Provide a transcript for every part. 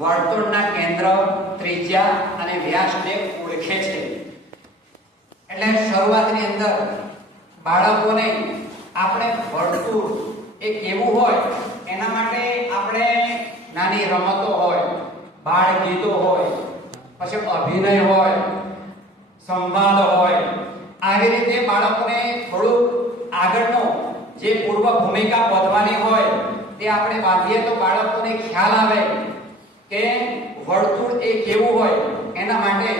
વર્તુળના કેન્દ્ર, ત્રિજ્યા અને વ્યાસને ઓળખે છે. એટલે શરૂઆતની અંદર બાળકોને આપણે વર્તુળ એ કેવું હોય એના માટે આપણે નાની રમતો હોય, બાળ ગીતો હોય, પછી અભિનય હોય, સંવાદ હોય, આવી રીતે બાળકોને થોડું આગળનો જે પૂર્વ ભૂમિકા બોધવાની હોય તે આપણે બાંધીએ તો બાળકોને ખ્યાલ આવે કે વર્તુળ એ કેવું હોય. એના માટે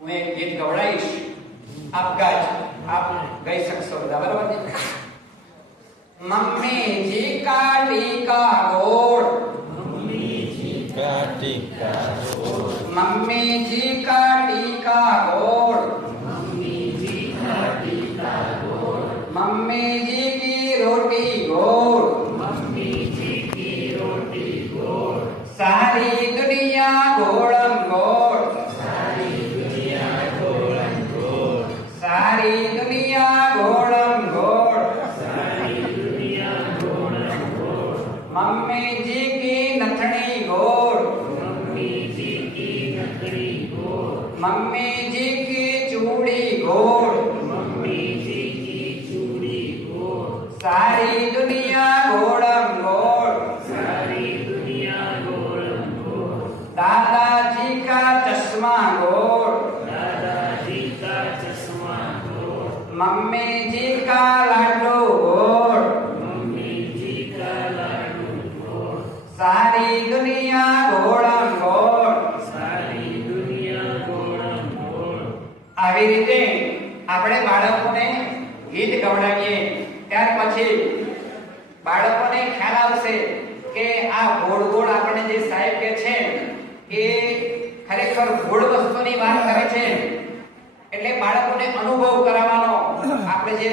હું એક ગીત ગવડાવીશ, આપ ગાઈ શકશો બરાબર ને? મમ્મી જી કા ટીકા ગોળ, મમ્મી જી કા ટીકા ગોળ, મમ્મી જી કા ટીકા ગોળ, મમ્મી જી કા ટીકા ગોળ, मम्मी जी की रोटी गोल, मम्मी जी की रोटी गोल, सारी दुनिया गोलम गोल, सारी दुनिया गोलम गोल, सारी दुनिया गोलम गोल, सारी दुनिया गोलम गोल, मम्मी जी की नथनी गोल, मम्मी जी की नथनी गोल, मम्मी जी की चूड़ी गोल, मम्मी जी की चूड़ी गोल, सारी दुनिया गोलम गोल, सारी दुनिया गोलम गोल, दादाजी का चश्मा गोल, दादाजी का चश्मा गोल, मम्मी जी का लाडू गोल, मम्मी जी का लाडू गोल, सारी दुनिया गोलम गोल. सारी दुनिया गोलम गोल. આવી રીતે આપણે બાળકોને ગીત ગવડાવીએ ત્યાર પછી બાળકોને ખ્યાલ આવશે કે આ ગોળ ગોળ આપણે જે સાહેબ કે છે એ ખરેખર ગોળ વસ્તુની વાત કરે છે. એટલે બાળકોને અનુભવ કરાવવાનો. આપણે જે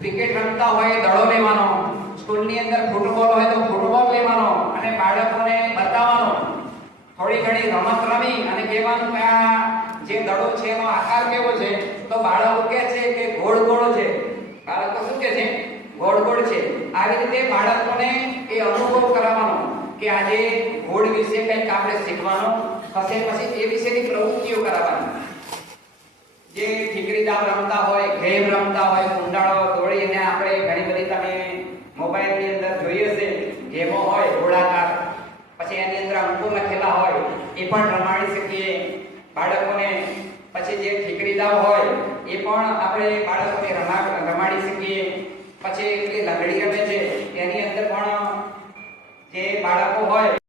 ક્રિકેટ રમતા હોય દડો લેવાનો, સ્કૂલની અંદર ફૂટબોલ હોય તો ફૂટબોલ લેવાનો અને બાળકોને બતાવવાનો. થોડી ઘણી રમત રમી અને કહેવાનું કે આ જે દડો છે એનો આકાર કેવો છે, તો બાળકો કહે છે કે ગોળ ગોળ છે. બાળકો શું કહે છે? ગોળ ગોળ છે. આવી રીતે બાળકોને એ અનુભવ કરાવવાનો કે આજે ગોળ વિશે કંઈક આપણે શીખવાનું હશે. પછી એ વિશેની પ્રવૃત્તિઓ કરાવવાની. જે ઠીકરી દાવ રમતા હોય, ગેમ રમતા હોય, કુંડાળો દોડીને આપણે ઘણી બધી તમે મોબાઈલની અંદર જોઈએ છે ગેમો હોય ગોળાકાર, પછી એની અંદર અંકો લખેલા હોય એ પણ રમાડી શકીએ બાળકોને. પછી જે ઠીકરી દાવ હોય એ પણ આપણે બાળકોને રમાડી શકીએ. પછી એટલી લંગડી રમે છે એની અંદર પણ જે બાળકો હોય